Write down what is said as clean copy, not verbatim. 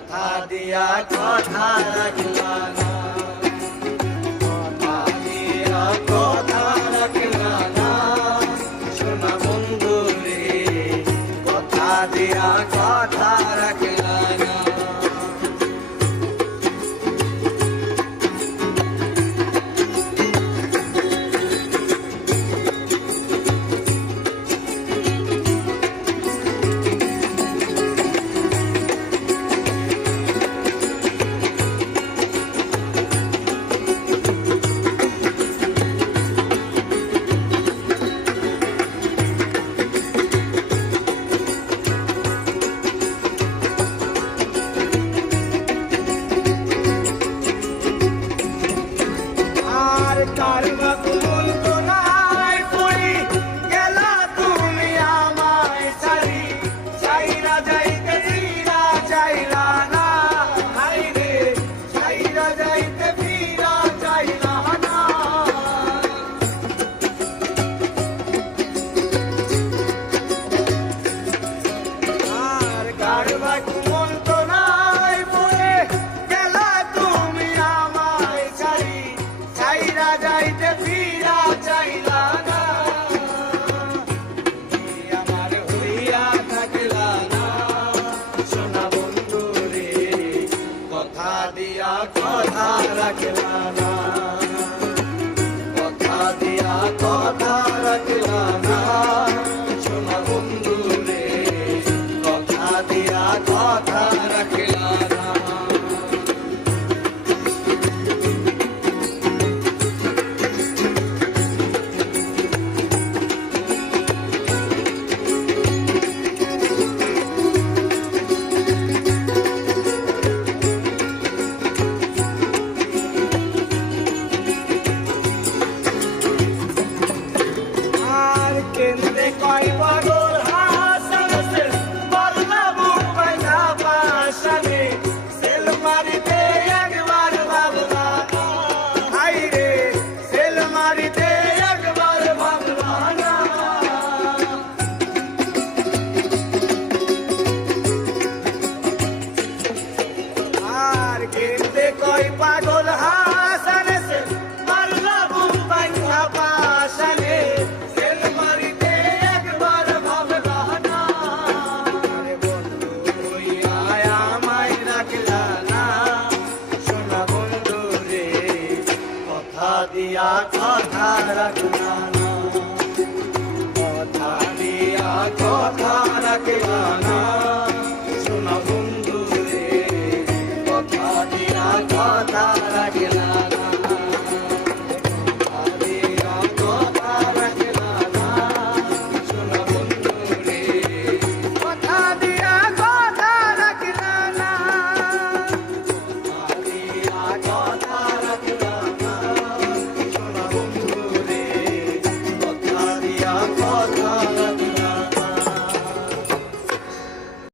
কথা দিয়া কথা রাখলা না, কথা দিয়া কথা রাখলা না, সোনা বন্ধু রে কথা দিয়া কথা রাখলা না। কথা রাখলা না, কথা দিয়া কথা রাখলা না, সোনা বন্ধু রে কথা দিয়া কথা রাখলা না। পাগল হাসানে সে মারলা বুম্বাই পাশানে, সেল মারিতে একবার ভাবলা না, বন্ধু হইয়া আমায় রাখলা না, সোনা বন্ধু রে কথা দিয়া কথা রাখলা না, কথা দিয়া কথা রাখলা না।